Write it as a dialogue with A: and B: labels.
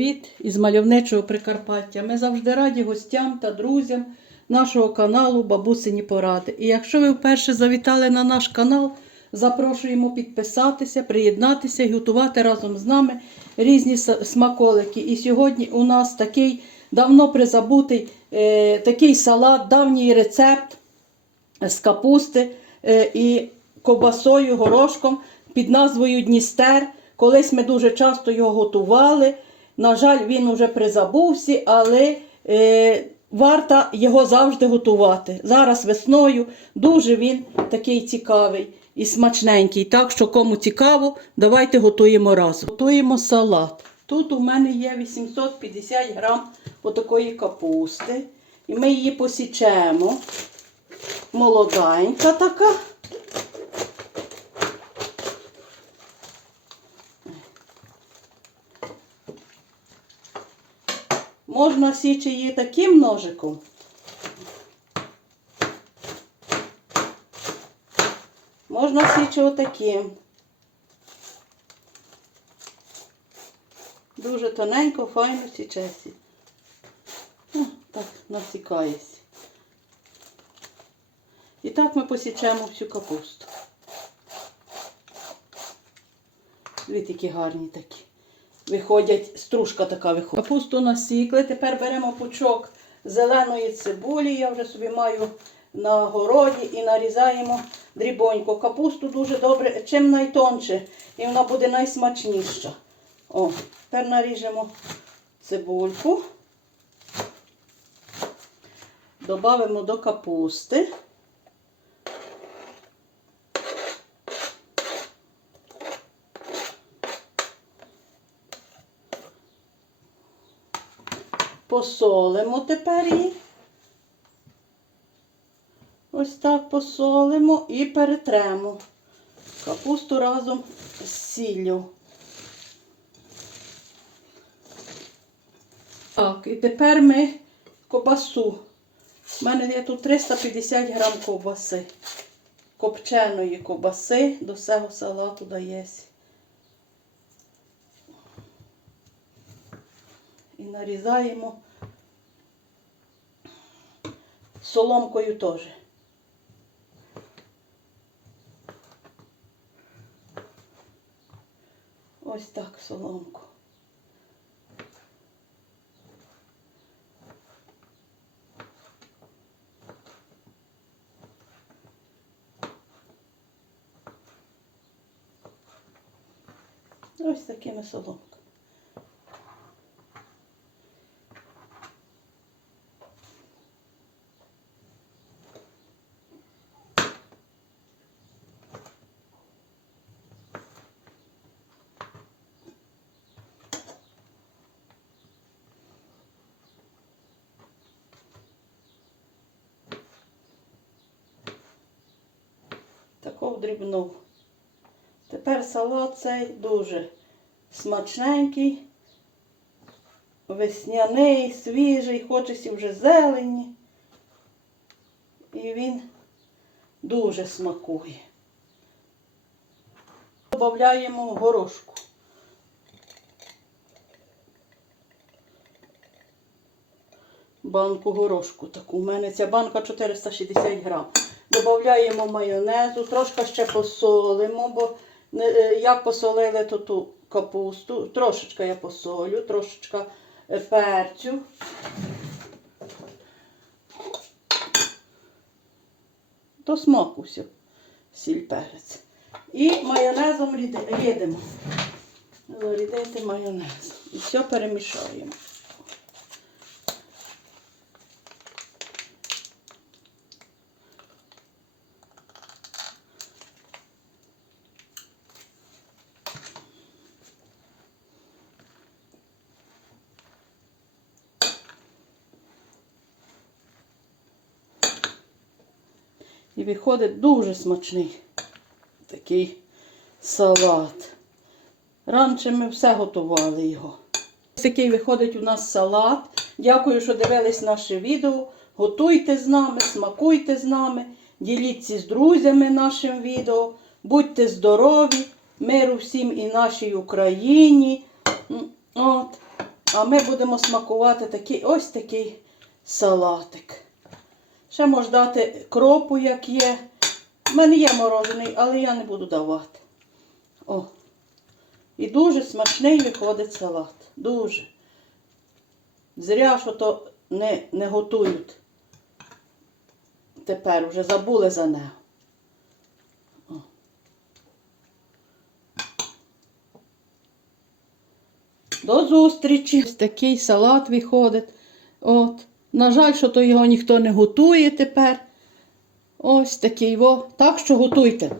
A: привіт із мальовничого Прикарпаття. Ми завжди раді гостям та друзям нашого каналу Бабусині Поради. І якщо ви вперше завітали на наш канал, запрошуємо підписатися, приєднатися і готувати разом з нами різні смаколики. І сьогодні у нас такий давно призабутий е, такий салат, давній рецепт з капусти е, і ковбасою, горошком під назвою Дністер. Колись ми дуже часто його готували. На жаль, він уже призабувся, але е, варто його завжди готувати. Зараз весною дуже він такий цікавий і смачненький. Так що, кому цікаво, давайте готуємо разом. Готуємо салат. Тут у мене є 850 грам отакої капусти. І ми її посічемо молоденька така. Можна січи її таким ножиком. Можна січи отаким. Дуже тоненько, файно січесі. О, Так, насікається. І так ми посічемо всю капусту. Дві такі гарні такі. Виходять, стружка така виходить. Капусту насікли. Тепер беремо пучок зеленої цибулі. Я вже собі маю на городі і нарізаємо дрібонько. Капусту дуже добре, чим найтонше, і вона буде найсмачніша. О, тепер наріжемо цибульку. Добавимо до капусти. Посолимо тепер її. Ось так посолимо і перетремо капусту разом з сіллю. Так, і тепер ми кобасу. У мене є тут 350 грам ковбаси. Копченої ковбаси до цього салату дається. Нарізаємо соломкою теж. Ось так соломку. Ось такими соломками. Таку. Тепер салат цей дуже смачненький, весняний, свіжий, хочеться вже зелені. І він дуже смакує. Додаємо горошку. Банку горошку таку. У мене ця банка 460 грам. Додаємо майонезу, трошки ще посолимо, бо е, як посолили то ту капусту, трошечка я посолю, трошечка е, перцю. До смаку все, сіль перець. І майонезом ріди- рідимо. Зарідити майонез. І все перемішаємо. І виходить дуже смачний такий салат. Раніше ми все готували його. Ось такий виходить у нас салат. Дякую, що дивились наше відео. Готуйте з нами, смакуйте з нами, діліться з друзями нашим відео. Будьте здорові, миру всім і нашій Україні. От. А ми будемо смакувати такий ось такий салатик. Ще можна дати кропу, як є. У мене є морожений, але я не буду давати. О. І дуже смачний виходить салат. Дуже. Зря, що то не, не готують. Тепер вже забули за нього. До зустрічі. Ось такий салат виходить. От. На жаль, що то його ніхто не готує тепер. Ось такий во. Так що готуйте.